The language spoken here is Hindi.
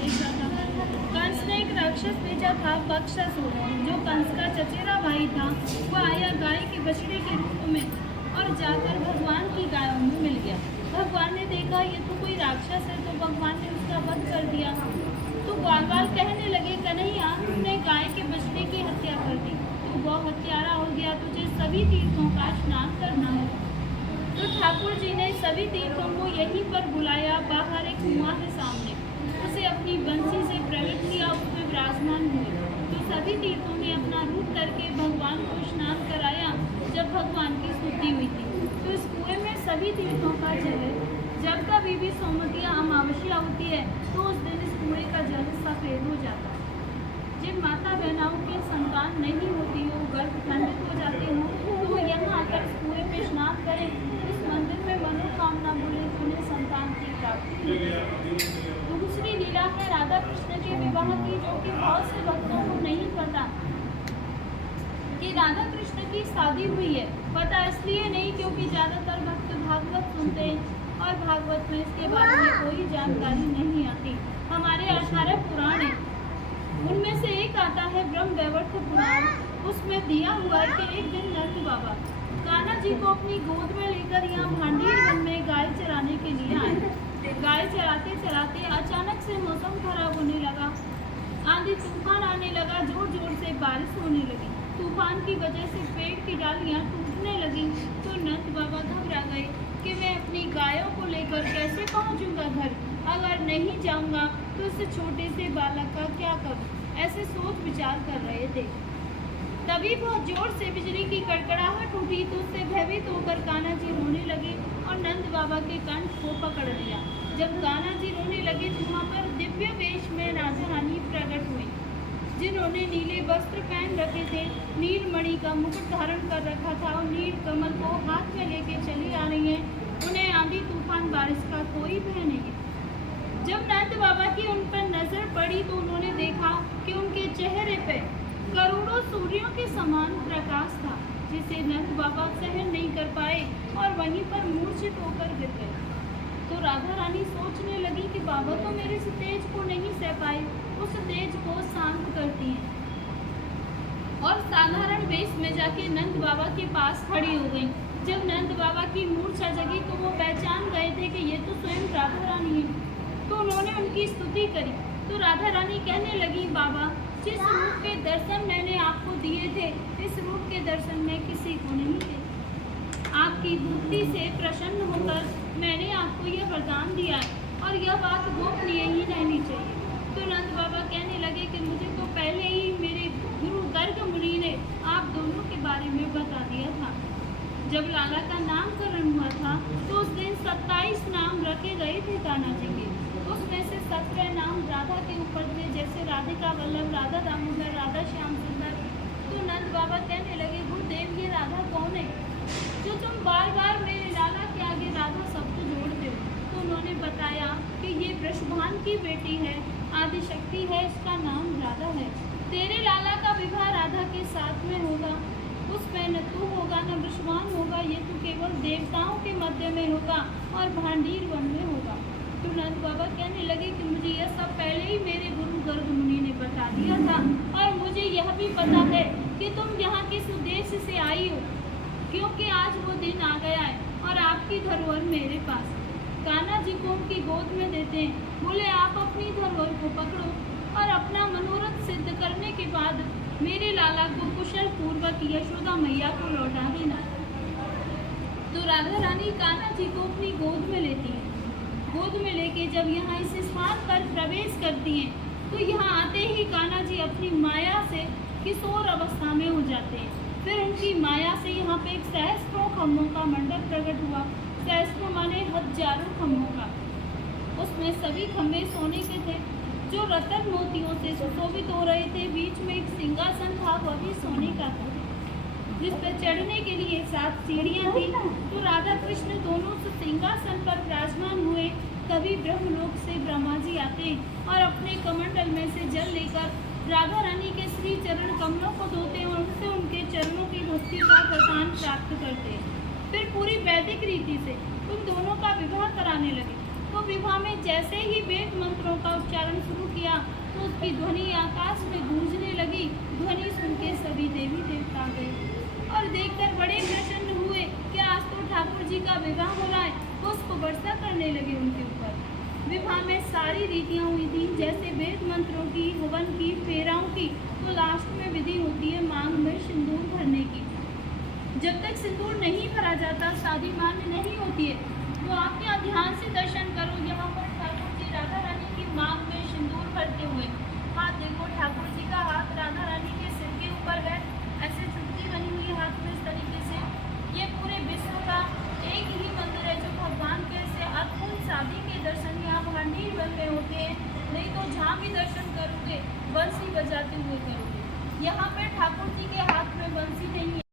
देखा था। कंस ने एक राक्षस भेजा था बक्षासुर, जो कंस का चचेरा भाई था। वह आया गाय के बछड़े के रूप में और जाकर भगवान की गायों में मिल गया। भगवान ने देखा ये तो कोई राक्षस है, तो भगवान ने उसका वध कर दिया। तो बाल बाल कहने लगे, कन्हैया तुमने गाय के बछड़े की हत्या कर दी, तू बहुत हत्यारा हो गया, तुझे सभी तीर्थों का स्नान करना है। तो ठाकुर जी ने सभी तीर्थों को यहीं पर बुलाया। बाहर एक कुआं है सामने, उसे अपनी बंसी से प्रकट किया, उसमें विराजमान हुए। तो सभी तीर्थों ने अपना रूप करके भगवान को स्नान कराया। जब भगवान की स्तुति हुई थी तो इस कुएं में सभी तीर्थों का जल है। जब कभी भी सोमवतिया अमावस्या होती है तो उस दिन इस कुएं का जल सफेद हो जाता है। जिन माता बहनाओं की संतान नहीं होती हो, गर्भ खंडित हो जाते हो, तो यहाँ आकर इस कुएं में स्नान करें, इस मंदिर में मनोकामना बोले तो उन्हें संतान की प्राप्ति होगी। दूसरी लीला है राधा कृष्ण के विवाह की, जो कि बहुत से भक्तों को नहीं पता कि राधा कृष्ण की शादी हुई है। पता इसलिए नहीं क्योंकि ज्यादातर भक्त भागवत सुनते हैं और भागवत में इसके बारे में कोई जानकारी नहीं आती। हमारे 18 पुराण हैं, उनमें से एक आता है ब्रह्म वैवर्त पुराण। उसमें दिया हुआ है कि एक दिन नंद बाबा कान्हा जी को अपनी गोद में लेकर यहाँ भांडीर वन में गाय चराने के लिए आए। गाय चराते चराते अचानक से मौसम खराब होने लगा, आंधी तूफान आने लगा, जोर जोर से बारिश होने लगी। तूफान की वजह से पेड़ की डालियाँ टूटने लगी। तो नंद बाबा घबरा गए कि मैं अपनी गायों को लेकर कैसे पहुँचूंगा घर, अगर नहीं जाऊंगा तो इस छोटे से बालक का क्या करूं। ऐसे सोच विचार कर रहे थे। तभी बहुत जोर से बिजली की कड़कड़ाहट उठी, तो उससे भयभीत होकर कान्हा जी रोने लगे और नंद बाबा के कंठ को पकड़ लिया। जब कान्हा जी रोने लगे तो वहाँ पर दिव्य वेश में राधा रानी प्रकट हुई, जिन्होंने नीले वस्त्र पहन रखे थे, नीलमणि का मुकुट धारण कर रखा था और नील कमल को हाथ में लेके चली आ रही है। उन्हें आंधी तूफान बारिश का कोई भय नहीं। जब नंद बाबा की उन पर नजर पड़ी तो उन्होंने देखा कि उनके चेहरे पे करोड़ों सूर्यों के समान प्रकाश था, जिसे नंद बाबा सहन नहीं कर पाए और वहीं पर मूर्छित होकर गिर गए। तो राधा रानी सोचने लगी कि बाबा तो मेरे इस तेज को नहीं सह पाए, उस तेज को शांत करती हैं और साधारण वेश में जाके नंद बाबा के पास खड़ी हो गई। जब नंद बाबा की मूर्छा जगी तो वो पहचान गए थे कि ये तो स्वयं राधा रानी है। तो उन्होंने उनकी स्तुति करी। तो राधा रानी कहने लगी, बाबा जिस रूप के दर्शन मैंने आपको दिए थे, इस रूप के दर्शन में किसी को नहीं थे। आपकी भक्ति से प्रसन्न होकर मैंने आपको यह वरदान दिया है और यह बात गोपनीय ही रहनी चाहिए। तो नंद बाबा कहने लगे कि मुझे तो पहले ही मेरे गुरु गर्ग मुनि ने आप दोनों के बारे में बता दिया था। जब लाला का नामकरण हुआ था तो उस दिन 27 नाम रखे गए थे कान्हा जी के। उसमें से 17 नाम राधा के ऊपर थे, जैसे राधिका वल्लभ, राधा दामोदर, राधा श्याम सुंदर। तो नंद बाबा कहने लगे, गुरुदेव ये राधा कौन है जो तुम बार बार मेरे लाला के आगे राधा शब्द जोड़ते हो? तो उन्होंने बताया कि ये वृषभान की बेटी है, आदिशक्ति है, इसका नाम राधा है। तेरे लाला का विवाह राधा के साथ में होगा, उसमें न तू होगा न वृषभान होगा, ये तो केवल देवताओं के मध्य में होगा और भांडीर वन में होगा। तो नंद बाबा कहने लगे कि मुझे यह सब पहले ही मेरे गुरु गर्ग मुनि ने बता दिया था और मुझे यह भी पता है कि तुम यहाँ किस उद्देश्य से आई हो, क्योंकि आज वो दिन आ गया है और आपकी धरोहर मेरे पास। कान्हा जी को उनकी गोद में देते हैं, बोले आप अपनी धरोहर को पकड़ो और अपना मनोरथ सिद्ध करने के बाद मेरे लाला को कुशल पूर्वक यशोदा मैया को लौटा देना। तो राधा रानी कान्हा जी को अपनी गोद में लेती है। गोद में लेके जब यहाँ इस स्थान पर प्रवेश करती हैं तो यहाँ आते ही कान्हा जी अपनी माया से किशोर अवस्था में हो जाते हैं। फिर उनकी माया से यहाँ पे एक सहस्त्रों खम्भों का मंडप प्रकट हुआ। सहस्त्रों माने हजारों खम्भों का। उसमें सभी खम्भे सोने के थे जो रत्न मोतियों से सुशोभित हो रहे थे। बीच में एक सिंहासन था, वह भी सोने का था, जिस पर चढ़ने के लिए 7 सीढ़ियाँ थी। तो राधा कृष्ण दोनों उस सिंहासन पर विराजमान हुए। तभी ब्रह्मलोक से ब्रह्मा जी आते और अपने कमंडल में से जल लेकर राधा रानी के श्री चरण कमलों को धोते और उनसे उनके चरणों की भक्ति का प्रदान प्राप्त करते। फिर पूरी वैदिक रीति से उन दोनों का विवाह कराने लगे। तो विवाह में जैसे ही वेद मंत्रों का उच्चारण शुरू किया तो उसकी ध्वनि आकाश में गूंजने लगी। ध्वनि सुन के सभी देवी देवता गए और देखकर बड़े प्रसन्न हुए कि आज तो ठाकुर जी का विवाह हो रहा है। पुष्प वर्षा करने लगे उनके ऊपर। विवाह में सारी रीतियाँ हुई थी, जैसे वेद मंत्रों की, हवन की, फेराओं की। तो लास्ट में विधि होती है मांग में सिंदूर भरने की। जब तक सिंदूर नहीं भरा जाता शादी मान्य नहीं होती है। तो आप यहाँ ध्यान से दर्शन करो। यहाँ पर ठाकुर जी राधा रानी की मांग में सिंदूर भरते हुए। हाथ देखो, ठाकुर जी का हाथ राधा रानी के सिर के ऊपर है, ऐसे चुटकी बनी हुई हाथ में इस तरीके से। ये पूरे विश्व का एक ही मंदिर है जो भगवान के से अद्भुत शादी के दर्शन यहाँ भांडीर वन में होते हैं। नहीं तो जहाँ भी दर्शन करोगे बंसी बजाते हुए करोगे। यहाँ पे ठाकुर जी के हाथ में बंसी नहीं है।